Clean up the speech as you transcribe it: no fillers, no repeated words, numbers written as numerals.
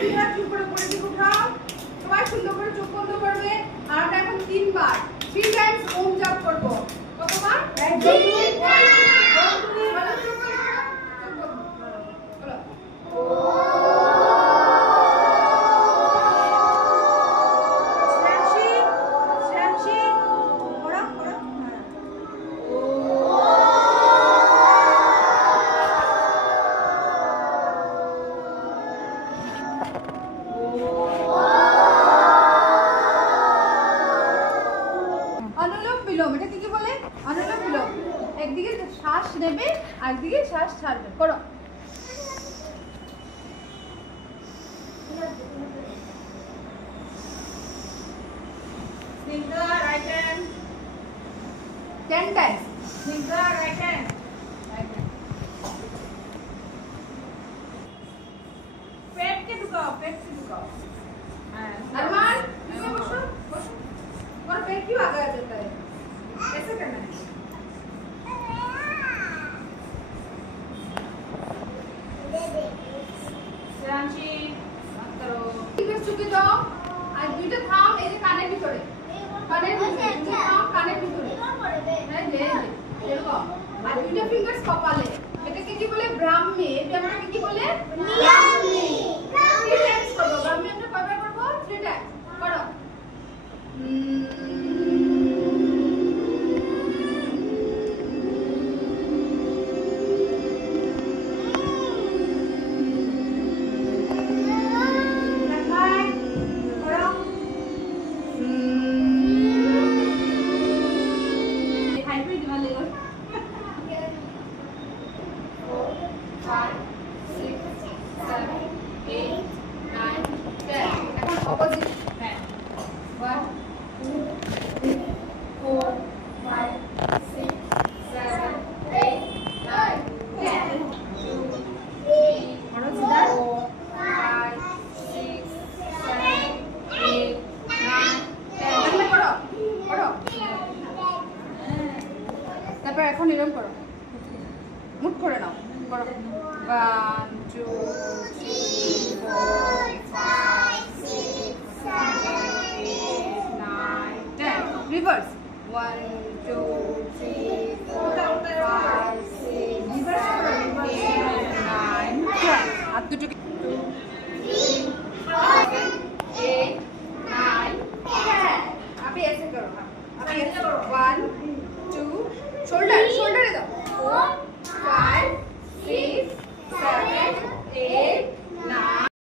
দুইবার চুপ করে পড়ে দিকে উঠাও সবাই সুন্দর করে চোখ বন্ধ করবে আর আমরা এখন তিনবার 3 টাইমস ওম জপ করব কতবার তিনবার একদিকে শ্বাস নেবে আর একদিকে শ্বাস ছাড়বে করো finger right hand 10 times finger right hand पेट के झुकाओ अरमान इसमें बसो और पेट क्यों आगे आ जाता है ऐसे करना है श्रांशी मत करो फिंगर्स चुके जाओ आज দুইটা থাম এই যে কানের ভিতরে থাম কানের ভিতরে হ্যাঁ যে এরকম আর দুইটা ফিঙ্গারস কপালে এটাকে কি বলে ব্রাহ্মী এটা আমরা কি বলে ব্রাহ্মী 3 টাইমস করব ব্রাহ্মী আমরা কয়বার করব 3 টাইমস করো opposite